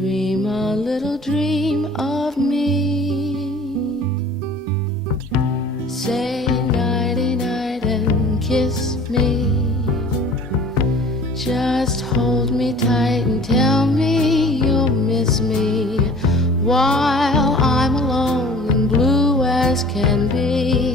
dream a little dream of me. Say nighty night and kiss me. Just hold me tight and tell me you'll miss me while I'm alone and blue as can be.